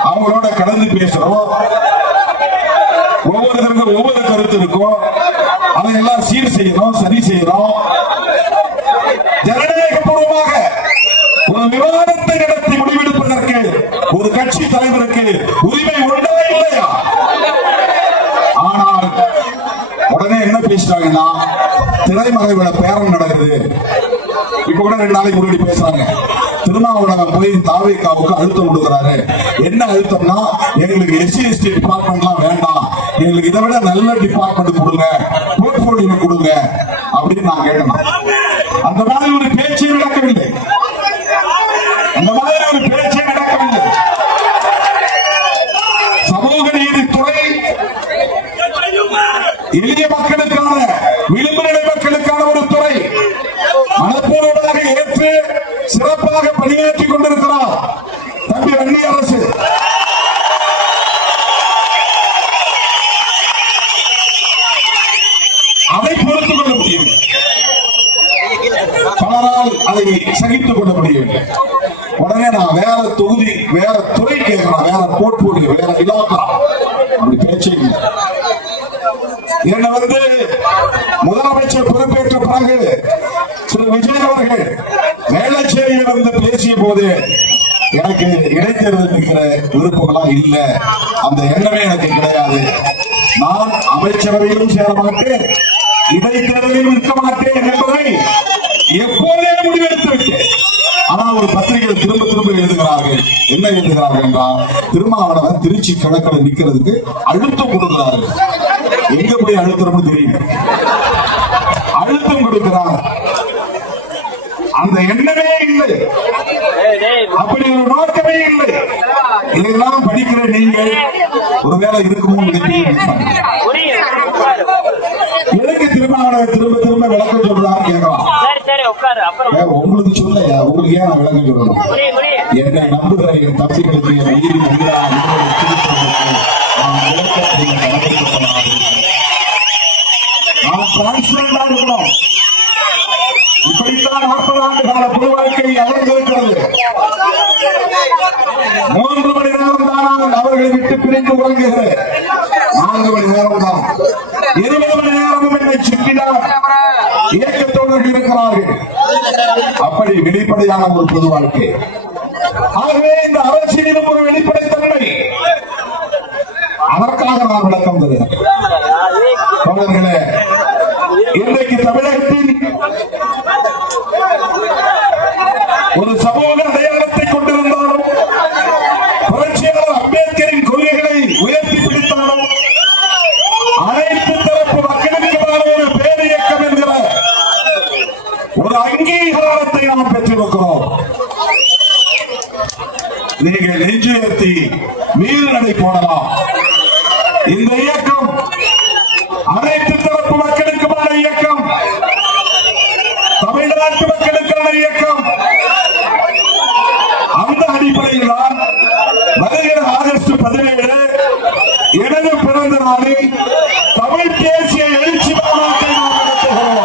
அவங்களோட கலந்து பேசுறோம், ஒவ்வொருத்தருக்கும் ஒவ்வொரு கருத்து இருக்கும், அதையெல்லாம் சீர் செய்யணும், சரி செய்யணும். ஜனநாயக பூர்வமாக ஒரு விவாதத்தை நடத்தி முடிவெடுப்பதற்கு ஒரு கட்சி தலைவருக்கு உரிமை உண்டா இல்லையா? ஆனால் உடனே என்ன பேசுறாங்கன்னா, திரைமறைவிட பேரம் நடக்குது. இப்ப கூட 2 நாளைக்கு முன்னாடி பேசுறாங்க, திருமாவளவன் போய் தாவேக்காவுக்கு அழுத்தம் கொடுக்கிறாரு. என்ன அழுத்தம்னா, எங்களுக்கு SC/ST டிபார்ட்மெண்ட்லாம் வேண்டாம், எங்களுக்கு இதை விட நல்ல டிபார்ட்மெண்ட் கொடுங்க, போர்ட்போலியோ கொடுங்க அப்படின்னு நான் கேட்கணும். அந்த மாதிரி ஒரு பேச்சே நடக்கவில்லை, அந்த மாதிரி ஒரு பேச்சே நடக்கவில்லை. சமூக நீதித்துறை எளிய மக்களுக்கான, விளிம்பு நிலை மக்களுக்கான ஒரு துறை, மனப்பூர்வமாக ஏற்று சிறப்பாக பணியாற்றிக் கொண்டிருக்கிறார் தம்பி வன்னி அரசு. அதை பொறுத்துக் கொள்ள முடியும், பலரால் அதை சகித்துக் கொள்ள முடியும். உடனே நான் வேற தொகுதி வேற துறை கேட்கலாம், வேற போர்ட்போலியோ வேற இலாக்கா அப்படி பேச்சே இல்லை. என்ன முதலமைச்சர் பொறுப்பேற்ற பிறகு திரு விஜய் அவர்கள் வேளச்சேரியில் வந்து பேசிய போது எனக்கு இடைத்தேர்தல் இருக்கிற விருப்பம்லாம் இல்லை, அந்த எண்ணமே எனக்கு கிடையாது, நான் அமைச்சரவையிலும் சேர மாட்டேன், இடைத்தேர்தலில் நிற்க மாட்டேன் என்பதை எப்போதே முடிவெடுத்து விட்டேன். ஆனால் ஒரு பத்திரிகையில் திரும்ப திரும்ப எழுதுகிறார்கள். என்ன எழுதுகிறார்கள் என்றால், திருமாவளவன் திருச்சி கிழக்கில் நிற்கிறதுக்கு அழுத்தம் கொடுக்கிறார்கள். எங்க போய் அழுத்தம் தெரியும், அழுத்தம் கொடுக்கிறார். அந்த எண்ணமே இல்லை, அப்படி ஒரு நோக்கமே இல்லை. இதெல்லாம் படிக்கிற நீங்கள் ஒருவேளை இருக்குமோ எதுக்கு திருமாவளவன் திரும்ப திரும்ப விளக்கம் சொல்றாரு கேட்கலாம். உங்களுக்கு சொல்ல உங்களுக்கு ஏன் நான் விளக்கம் சொல்லணும்? என்னை நம்புகிற என் தம்பிகளுக்கு என் உயிரி நான் இருக்கணும். இப்படித்தான் 40 ஆண்டு கால பொது வாழ்க்கை அமர்ந்திருக்கிறது. 3 மணி நேரம் தான் அவர்களை விட்டு பிரிந்து உறங்குகிறது. 4 மணி நேரம் தான், 20 மணி நேரமும் என்னை சுற்றினார் இயக்கத்தோடு இருக்கிறார்கள். அப்படி வெளிப்படையான ஒரு பொது வாழ்க்கை. ஆகவே இந்த அரசியலும் ஒரு வெளிப்படைத்தன்மை, அதற்காக நான் விளக்கம் தருகிறேன். தோழர்களே, இன்றைக்கு தமிழகத்தில் ஒரு சமூக அடையாளத்தை கொண்டிருந்தாலும், புரட்சியாளர் அம்பேத்கரின் கொள்கைகளை உயர்த்தி பிடித்தாலும், அனைத்து தரப்பு மக்களுக்குமான ஒரு பேரியக்கம் என்கிற ஒரு அங்கீகாரத்தை நாம் பெற்றிருக்கிறோம். நீங்கள் நெஞ்சுயர்த்தி வீறு நடை போடலாம். இந்த இயக்கம் அனைத்து தரப்பு மக்களுக்குமான இயக்கம், தமிழ்நாட்டு மக்களுக்கான இயக்கம். அந்த அடிப்படையில் தான் வருகிற ஆகஸ்ட் 17 எனது பிறந்த நாளில் தமிழ் தேசிய எழுச்சி மாநாட்டை நாம் நடத்துகிறோம்.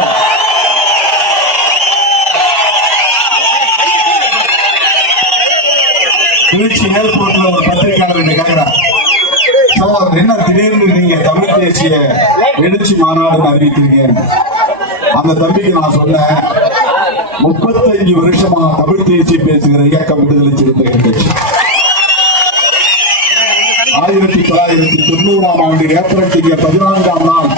திருச்சி ஏர்போர்ட்ல ஒரு பத்திரிகையாளர் கேட்கிறார், என்ன திடீர்னு நீங்க தமிழ் தேசிய எழுச்சி மாநாடு அறிவிக்கிறீங்க? அந்த தம்பிக்கு நான் சொன்னேன், 35 வருஷமா தமிழ் தேசிய பேசுகிற இயக்கம் விடுதலை சிறுத்தைகள் கட்சி. 1990ஆம் ஆண்டு ஏப்ரல் 14ஆம் நாள்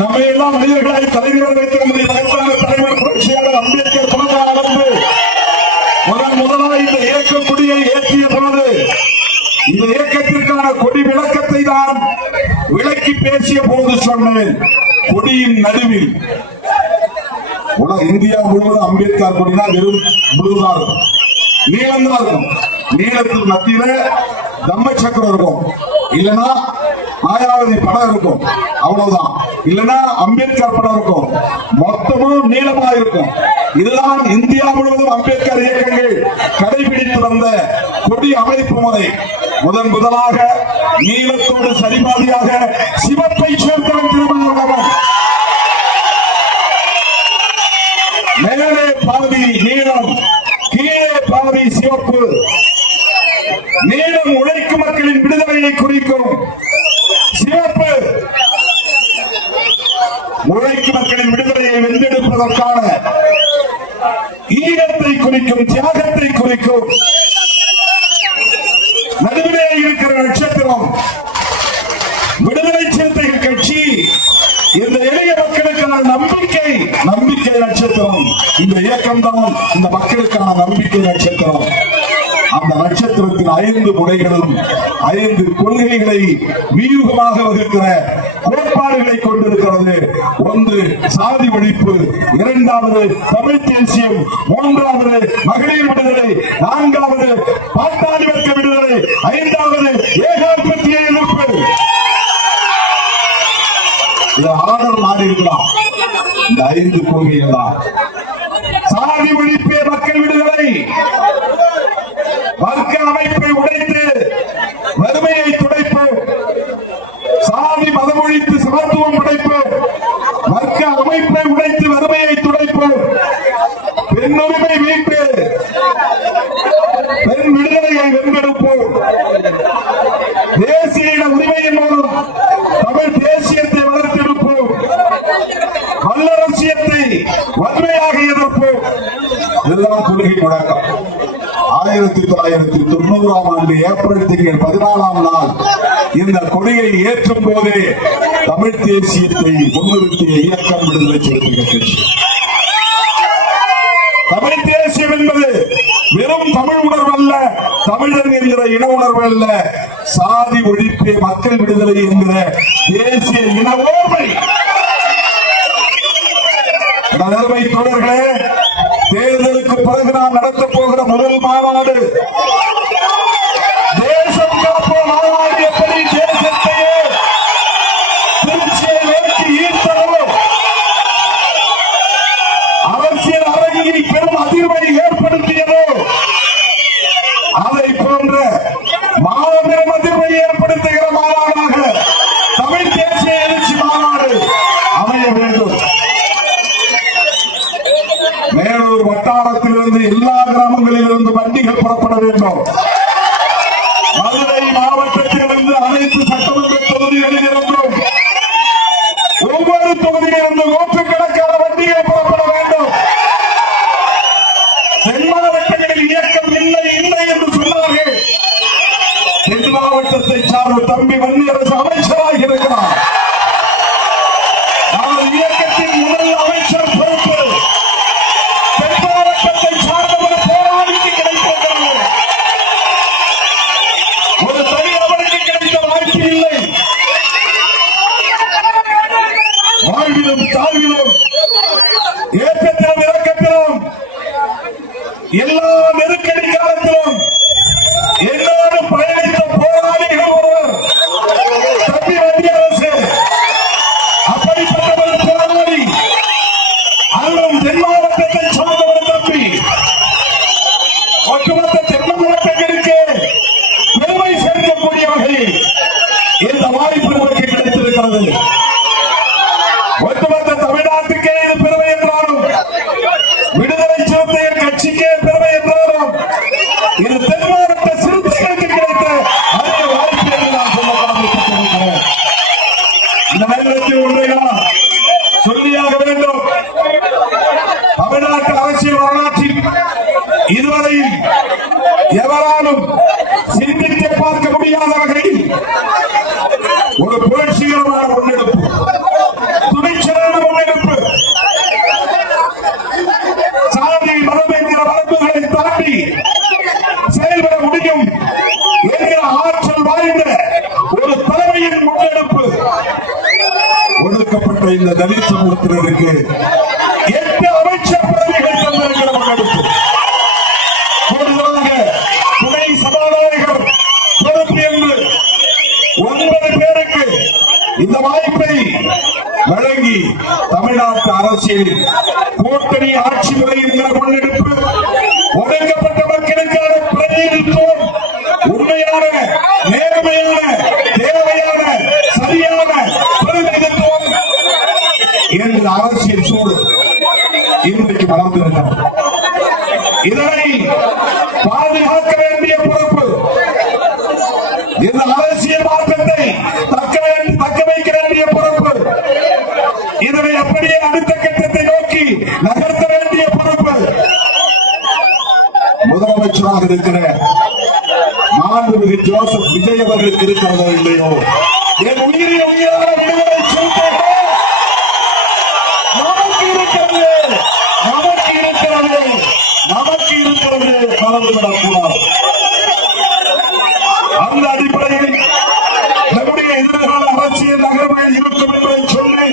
நம்ம எல்லாம் மனிதர்களாய் தலைவர் வைத்த தலைவர் புரட்சியாளர் அம்பேத்கர் பிறந்த அளவு முதலாக இந்த இயக்க கொடியை ஏற்றிய போது இந்த இயக்கத்திற்கான கொடி விளக்கத்தை தான் விளக்கி பேசிய போது சொன்னேன், கொடியின் நடுவில் இந்தியா முழுவதும் அம்பேத்கர் கொடினா வெறும் முழுவதா இருக்கும், நீளம்தான் இருக்கும். நீளத்துக்கு மத்தியில தம்ம சக்கரம் இருக்கும், இல்லைன்னா மாயாவதி படம் இருக்கும், அவ்வளவுதான். இல்லைன்னா அம்பேத்கர் படம் இருக்கும், மொத்தமும் நீளமா இருக்கும். இதுதான் இந்தியா முழுவதும் அம்பேத்கர் இயக்கங்கள் கடைபிடித்து வந்த கொடி அமைப்பு முறை. முதலாக நீளத்தோடு சரிபாதியாக சிவப்பை சேர்த்தவன் திருமாவளவன். மேலே பாதி நீளம், கீழே பாதி சிவப்பு. நீளம் உழைக்கும் மக்களின் விடுதலையை குறிக்கும், சிவப்பு உழைக்கும் மக்களின் விடுதலையை வென்றெடுப்பதற்கான ஈரத்தை குறிக்கும், தியாகத்தை குறிக்கும். நடுவிலே இருக்கிற நட்சத்திரம் விடுதலை சிறுத்தைகள் கட்சி. இந்த எளிய மக்களுக்கான நம்பிக்கை நட்சத்திரம். இந்த இயக்கம் தான் இந்த மக்களுக்கான நம்பிக்கை நட்சத்திரம். அந்த நட்சத்திரத்தின் 5 முனைகளும் 5 கொள்கைகளை வியூகமாக வகுக்கிற கோட்பாடுகளை கொண்டிருக்கிறது. 1 சாதி ஒழிப்பு, 2வது தமிழ் தேசியம், 3வது மகளிர் விடுதலை, 4வது பாட்டாளி வர்க்க விடுதலை, 5வது ஏகாதிபத்திய எதிர்ப்பு. இது ஆர்டர் மாறி இருக்கலாம். இந்த 5 கொள்கைகள் தான். சாதி ஒழிப்பே மக்கள் விடுதலை, வர்க்க அமைப்பை உடைத்து வறுமையை துடைப்போம், சாதி மதம் ஒழித்து சமத்துவம் படைப்போம், அமைப்பை உடைத்து வறுமையை துடைப்போம். பெண்ணுரிமை மீட்டு பெண் விடுதலையை வென்றெடுப்போம். தேசிய உரிமையின் மூலம் தமிழ் தேசியத்தை வளர்த்தெடுப்போம். வல்லரசியத்தை வன்மையாக எதிர்ப்போம். இதெல்லாம் கொள்கை முழக்கம். 1990ஆம் ஆண்டு ஏப்ரல் திங்கள் 14ஆம் நாள் இந்த கொடியை ஏற்றும் போதே தமிழ் தேசியத்தை முன்னிறுத்திய இயக்கம் விடுதலை சிறுத்தைகள் கட்சி. தமிழ் தேசியம் என்பது வெறும் தமிழ் உணர்வு அல்ல, தமிழர் என்கிற இன உணர்வு அல்ல, சாதி ஒழிப்பு, மக்கள் விடுதலை என்கிற தேசிய இன ஓர்மை. நலமை தொடர்களே, தேர்தலுக்கு பிறகு நாம் நடத்த போகிற முதல் மாநாடு தேசம் காப்போம் மாநாடு. எப்படி தேசத்தையே திருச்சியை நோக்கி ஈர்த்ததோ, அரசியல் அரங்கில் பெரும் அதிர்வை ஏற்படுத்தியதோ, அதை போன்ற மாபெரும் அதிர்வை ஏற்படுத்துகிற மாநாடாக தமிழ் தேசிய எழுச்சி மாநாடு அமைய வேண்டும். மேலூர் வட்டாரத்திலிருந்து எல்லா கிராமங்களிலிருந்து வண்டிகள் புறப்பட வேண்டும். மதுரை மாவட்டத்திலிருந்து அனைத்து சட்டமன்ற தொகுதிகளிலிருந்தும் ஒவ்வொரு தொகுதியிலிருந்து நூற்றுக்கணக்கான வண்டிகள் புறப்பட வேண்டும். தென் மாவட்டங்களில் இயக்கம் இல்லை என்று சொன்னார்கள். தென் மாவட்டத்தை சார்ந்த தம்பி வன்னியரசு அமைச்சராக இருக்கிறார். இயக்கத்தின் முதல் அமைச்சர் பொறுப்பு தென் மாவட்டத்தை சார்ந்த ஒரு போராளிக்கு கிடைத்திருக்கிறது. ஒரு தனி அவருக்கு கிடைத்த வாய்ப்பு இல்லை. வாழ்விலும் தாழ்விலும் ஏற்றத்திலும் இறக்கத்திலும் எல்லா நெருக்கடி காலத்திலும் என்னோடு பயணித்த போராளிகள் ஒருவர் தம்பி வன்னியரசு. அப்படிப்பட்ட ஒரு போராளி, அதுவும் தென் மாவட்டத்தை சார்ந்தவர் தம்பி. ஒட்டுமொத்த தென் மாவட்டங்களுக்கு பெருமை சேர்க்கக்கூடிய வகையில் இந்த வாய்ப்பு நமக்கு கிடைத்திருக்கிறது. ஒட்டுமொத்த தமிழ்நாட்டுக்கே இது பெருமை என்றாலும், விடுதலை சிறுத்தைகள் கட்சிக்கே பெருமை என்றாலும், இது தென் மாவட்ட சிறுத்தைகளுக்கு கிடைத்த அரிய வாய்ப்பு என்று நான் சொல்ல கடமைப்பட்டிருக்கிறேன். இந்த நேரத்தில் ஒன்றையெல்லாம் சொல்லியாக வேண்டும். தமிழ்நாட்டு அரசியல் வரலாற்றில் இதுவரையில் எவராலும் சிந்தித்து பார்க்க முடியாத வகையில் ஒரு புரட்சிகரமான முன்னெடுப்பு, துணிச்சலான முன்னெடுப்பு, சாதி மதம் என்கிற வரம்புகளை தாண்டி செயல்பட முடியும் என்கிற ஆற்றல் வாய்ந்த ஒரு தலைமையின் முன்னெடுப்பு. ஒடுக்கப்பட்ட இந்த தலித் சமூகத்தினருக்கு 8 அமைச்சர் பதவிகள் தந்திருக்கிற முன்னெடுப்பு. கூடுதலாக துணை சபாநாயகர் பொறுப்பு என்று 9 பேருக்கு இந்த வாய்ப்பை வழங்கி தமிழ்நாட்டு அரசியலில் கூட்டணி ஆட்சி முறை என்கிற முன்னெடுப்பு, ஒடுக்கப்பட்ட மக்களுக்கான பிரதிநிதித்துவம், உண்மையான நேர்மையான தேவையான சரியான பிரதிநிதித்துவம் என்கிற அரசியல் சூழல் இன்றைக்கு வளர்ந்திருக்கிறது. இதனை பாதுகாக்க வேண்டிய பொறுப்பு, இந்த அரசியல் மாற்றத்தை தக்க வைக்க வேண்டிய பொறுப்பு, இதனை அப்படியே அடுத்த கட்டத்தை நோக்கி நகர்த்த வேண்டிய பொறுப்பு முதலமைச்சராக இருக்கிற மாண்புமிகு ஜோசப் விஜய் அவர்களுக்கு இருக்கிறதோ இல்லையோ, என் உயிரிய உயிரான விடுதலை சிறுத்தைகள் நமக்கு இருக்கிறது, நமக்கு இருக்கிறது, நமக்கு இருக்கிறது, மறந்துவிடக்கூடாது. அந்த அடிப்படையில் நம்முடைய எதிர்கால அரசியல் நகர்வுகள் இருக்கும் என்பதை சொல்லி,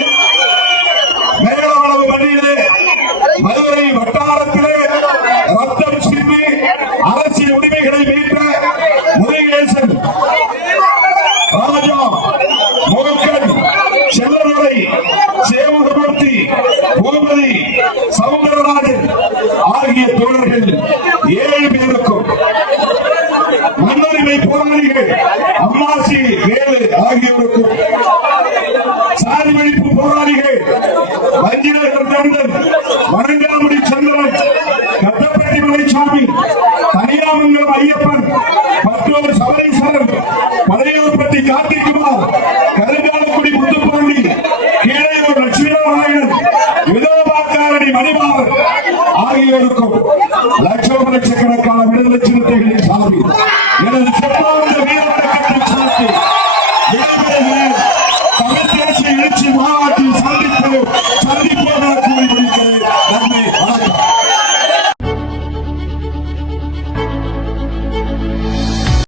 மேலவளவு வழியிலே மதுரை வட்டாரத்திலே ரத்தம் சிந்தி அரசியல் உரிமைகளை மீட்ட முருகேசன், ராஜா, மோகன், செல்லதுரை, சேவகமூர்த்தி, பூமதி, சவுந்தரராஜன் ஆகிய தோழர்கள் 7 பேருக்கும், முன்னுரிமை போராளிகள் அம்மாசி, வேலு ஆகியோருக்கும், சாதி ஒழிப்பு போராளிகள் வஞ்சிநகர் தந்தன், வணங்காமுடி சந்திரன், கட்டப்பட்டி மலைச்சாமி, தனியாமங்கலம் ஐயப்பன், பத்தூர் சபரீஸ்வரன், பழையூர்பட்டி கார்த்திக்குமார், கருங்காலக்குடி முத்துப்பாண்டி, கீழையூர் லட்சுமிநாராயணன், விதோபாக்காரணி மணிமாறன் ஆகியோருக்கும் லட்சோப லட்சக்கணக்கான விடுதலை சிறுத்தைகளின் சார்பில் எனது